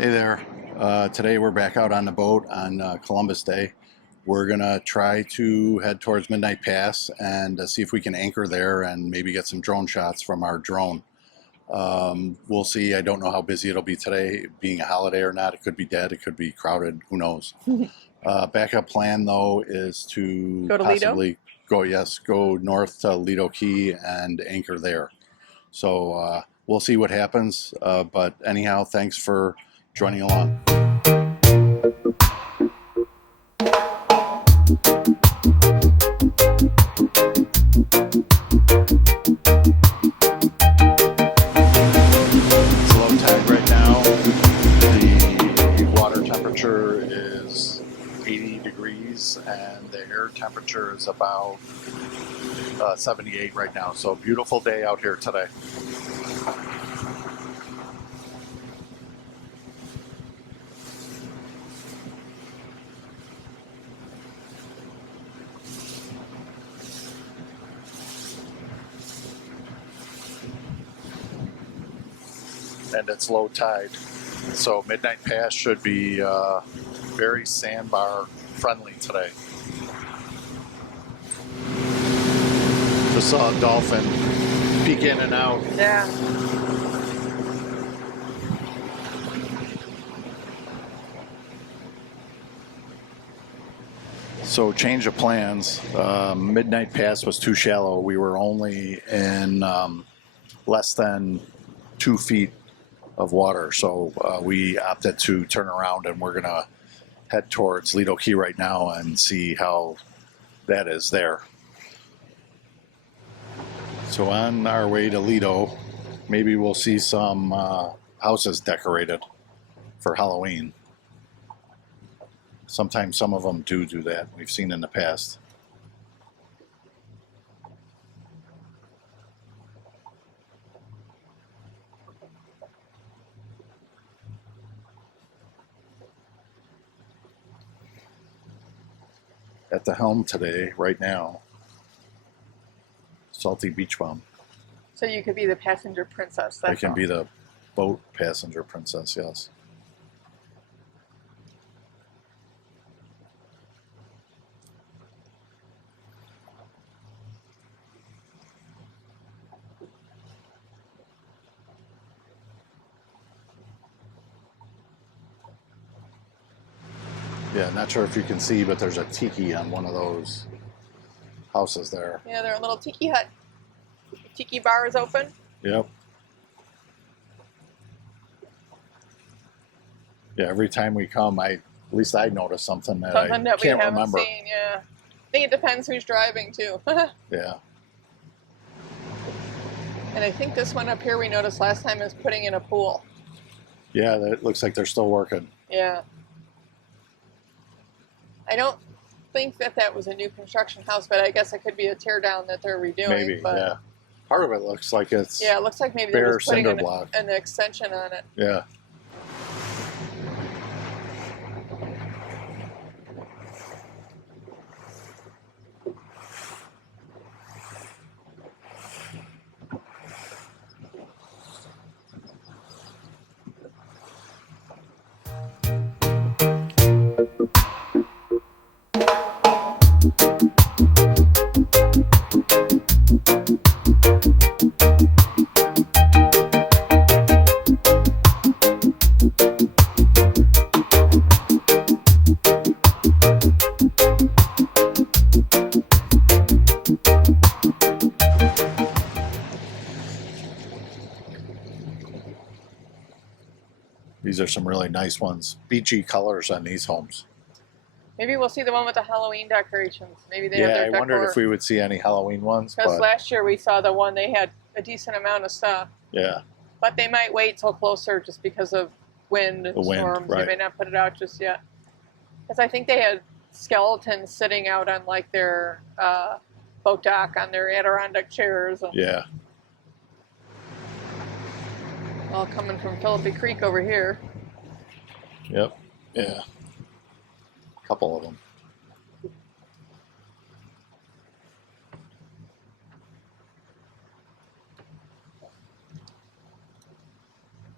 Hey there. Today we're back out on the boat on Columbus Day. We're gonna try to head towards Midnight Pass and see if we can anchor there and maybe get some drone shots from our drone. We'll see. I don't know how busy it'll be today, being a holiday or not. It could be dead. It could be crowded. Who knows? Backup plan though is to Go to possibly go north to Lido Key and anchor there. So we'll see what happens. But anyhow, thanks for joining along. It's low tide right now. The water temperature is 80 degrees and the air temperature is about 78 right now. So beautiful day out here today. And it's low tide. So Midnight Pass should be very Sandbar friendly today. Just saw a dolphin peek in and out. Yeah. So change of plans. Midnight Pass was too shallow. We were only in less than 2 feet of water. So we opted to turn around and we're gonna head towards Lido Key right now and see how that is there. So on our way to Lido, maybe we'll see some houses decorated for Halloween. Sometimes some of them do that. We've seen in the past. At the helm today, right now, Salty Beach Bum. So you could be the passenger princess. I can be the boat passenger princess, yes. Yeah, not sure if you can see, but there's a tiki on one of those houses there. Yeah, they're a little tiki hut. Tiki bar is open. Yep. Yeah, every time we come, at least I notice something that Something I that we can't haven't remember. seen, yeah. I think it depends who's driving too. Yeah. And I think this one up here we noticed last time is putting in a pool. Yeah, it looks like they're still working. Yeah. I don't think that was a new construction house, but I guess it could be a tear down that they're redoing. Maybe, but yeah. Part of it looks like it's yeah, it looks like maybe bare they're just putting cinder block. an extension on it. Yeah. These are some really nice ones. Beachy colors on these homes. Maybe we'll see the one with the Halloween decorations. Maybe they have Yeah, their I wondered if we would see any Halloween ones. Because But last year we saw the one, they had a decent amount of stuff. yeah. But they might wait till closer just because of wind and storms. Right. They may not put it out just yet. Because I think they had skeletons sitting out on like their boat dock on their Adirondack chairs. Yeah. All coming from Philippi Creek over here. Yep. Yeah. A couple of them.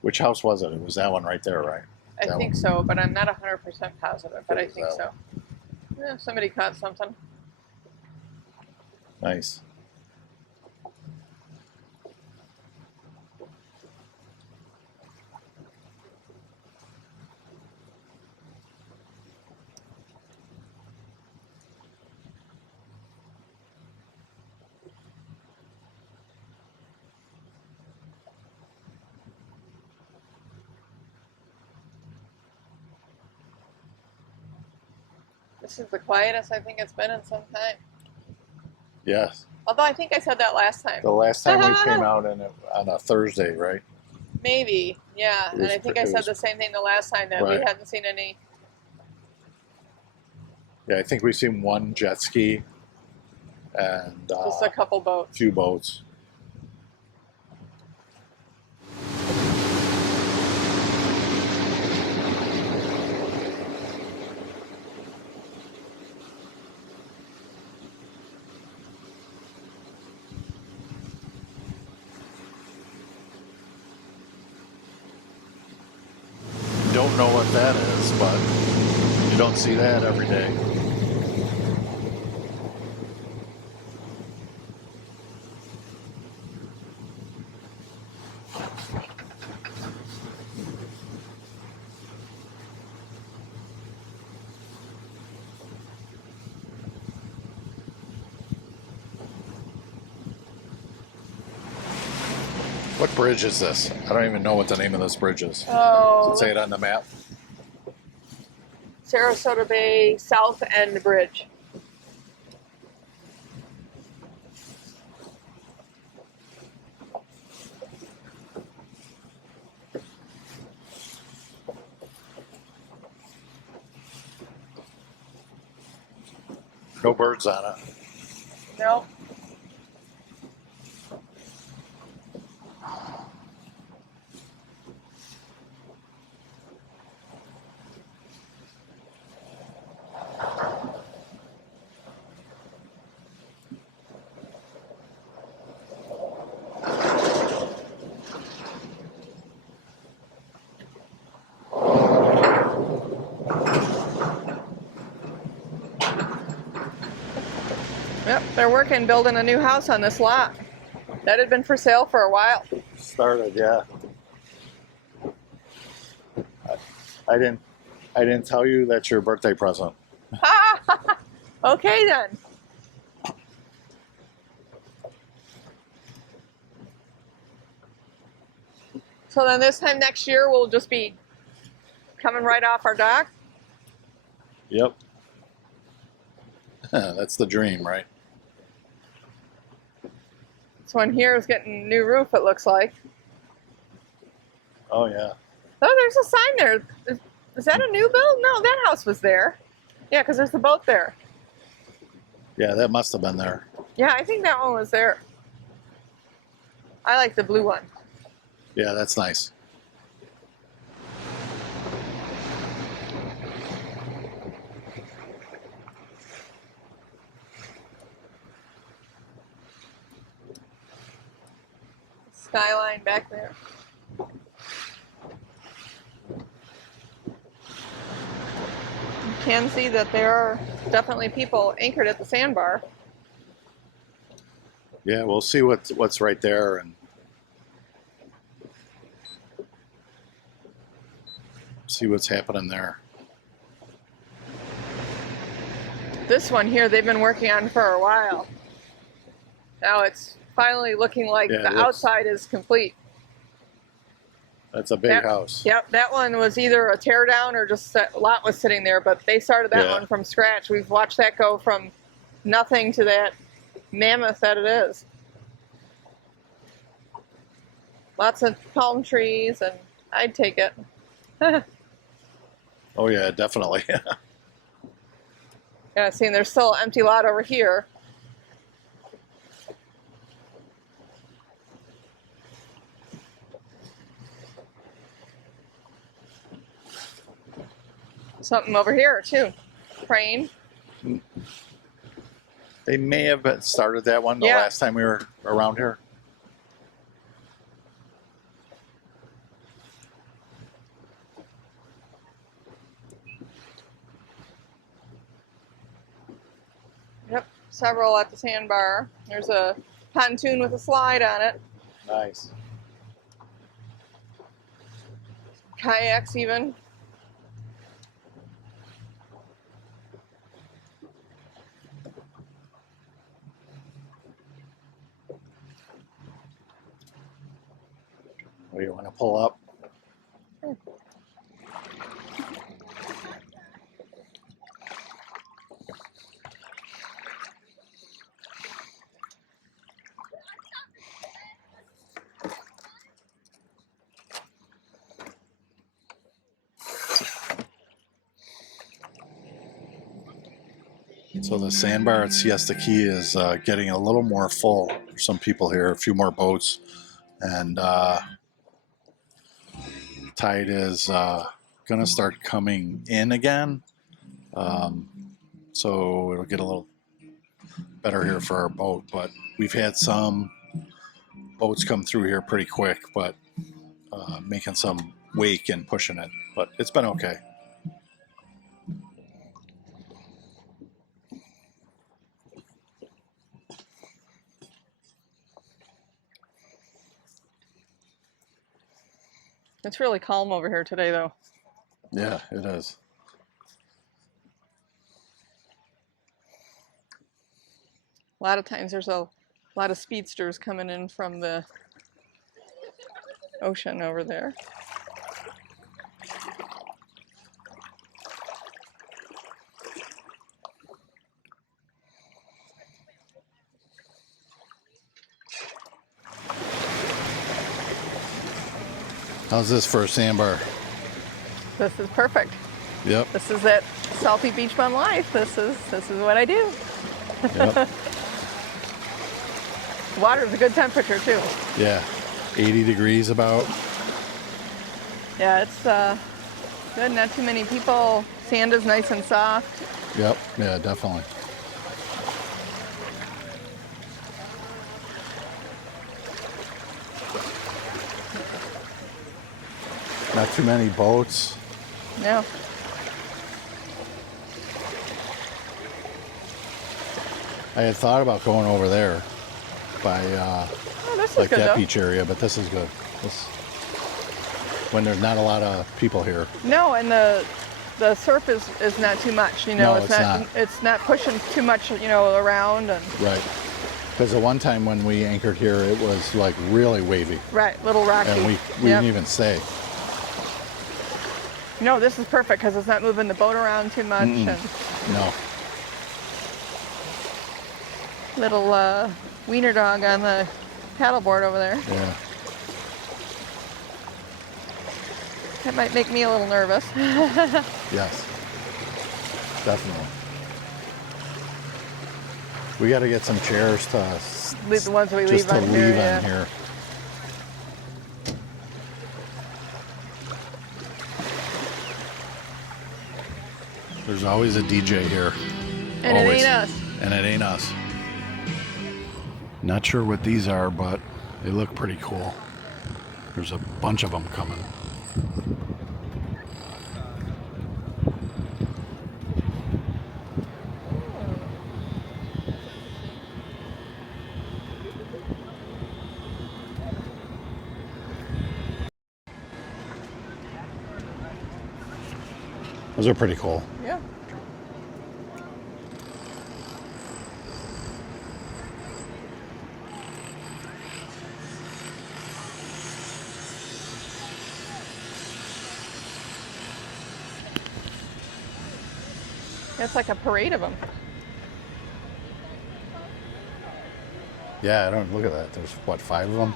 Which house was it? It was that one right there, right? I That think one? so, but I'm not 100% positive, but I It was think that so. Yeah, somebody caught something. Nice. This is the quietest I think it's been in some time. Yes. Although I think I said that last time. The last time we came out on a Thursday, right? Maybe, yeah. It And was I think pre- I it said was- the same thing the last time, that we Right. hadn't seen any. Yeah, I think we've seen one jet ski and Just a couple boats. few boats. Don't know what that is, but you don't see that every day. What bridge is this? I don't even know what the name of this bridge is. Oh, Does it say it on the map? Sarasota Bay South End Bridge. No birds on it. No. Yep, they're working building a new house on this lot. That had been for sale for a while. Started, yeah. I didn't tell you that's your birthday present. Okay then. So then this time next year we'll just be coming right off our dock. Yep. That's the dream, right? This one here is getting a new roof, it looks like. Oh yeah. Oh, there's a sign there. Is that a new build? No, that house was there. Yeah, because there's a boat there. Yeah, that must have been there. Yeah, I think that one was there. I like the blue one. Yeah, that's nice. Skyline back there. You can see that there are definitely people anchored at the Sandbar. Yeah, we'll see what's right there and see what's happening there. This one here they've been working on for a while. Now it's finally looking like Yeah, the that's- outside is complete. That's a big house. Yep, that one was either a tear down or just a lot was sitting there, but they started that Yeah. one from scratch. We've watched that go from nothing to that mammoth that it is. Lots of palm trees, and I'd take it. Oh yeah, definitely. Yeah, seeing there's still an empty lot over here. Something over here too. Crane. They may have started that one the Yeah. last time we were around here. several at the Sandbar. There's a pontoon with a slide on it. Nice. Kayaks even. What do you want to pull up? So the Sandbar at Siesta Key is getting a little more full. There's some people here, a few more boats, and tide is going to start coming in again. So it'll get a little better here for our boat, but we've had some boats come through here pretty quick, but making some wake and pushing it, but it's been okay. It's really calm over here today, though. Yeah, it is. A lot of times there's a lot of speedsters coming in from the ocean over there. How's this for a Sandbar? This is perfect. Yep. This is it. Salty beach bum life. This is what I do. Yep. Water's a good temperature too. Yeah, 80 degrees about. Yeah, it's good. Not too many people. Sand is nice and soft. Yep. Yeah, definitely. Not too many boats. No. I had thought about going over there by This is like good that though. beach area, but this is good. This, when there's not a lot of people here. No, and the surf is not too much. You know, No, it's not. It's not pushing too much. You know, around and. Right. Because the one time when we anchored here, it was like really wavy, Right, little rocky. and we Yep. didn't even stay. No, this is perfect because it's not moving the boat around too much. Mm-mm. And No. little wiener dog on the paddleboard over there. Yeah. That might make me a little nervous. Yes. Definitely. We got to get some chairs to Leave the ones we just leave to on leave here. on Yeah. here. There's always a DJ here. And Always. it ain't us. And it ain't us. Not sure what these are, but they look pretty cool. There's a bunch of them coming. Those are pretty cool. Yeah. It's like a parade of them. Yeah, I don't look at that. There's what, 5 of them?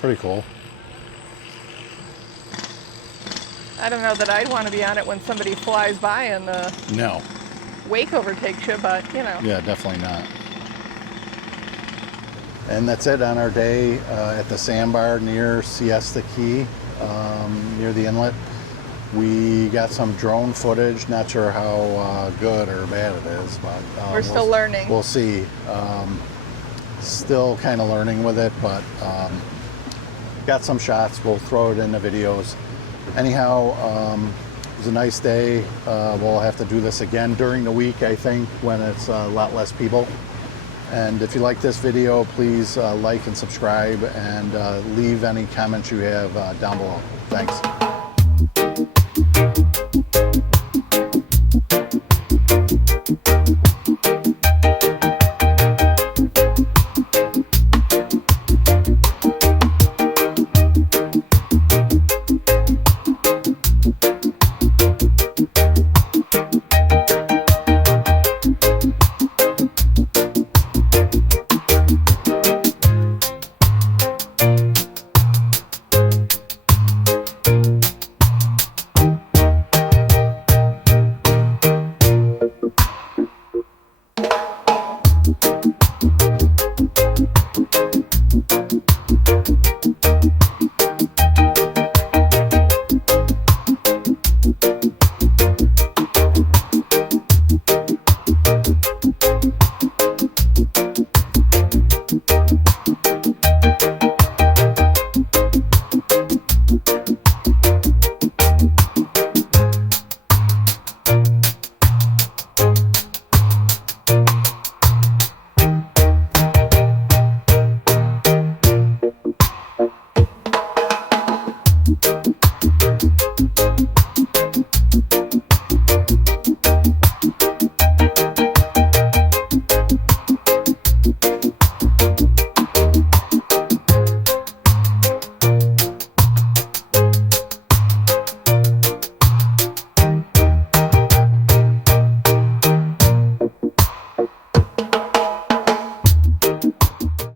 Pretty cool. I don't know that I'd want to be on it when somebody flies by and the No. wake overtakes you, but you know. Yeah, definitely not. And that's it on our day at the Sandbar near Siesta Key, near the inlet. We got some drone footage. Not sure how good or bad it is, but We're still learning. We'll see. Still kind of learning with it, but got some shots. We'll throw it in the videos. Anyhow, It was a nice day. We'll have to do this again during the week, I think, when it's a lot less people. And if you like this video, please like and subscribe, and leave any comments you have down below. Thanks.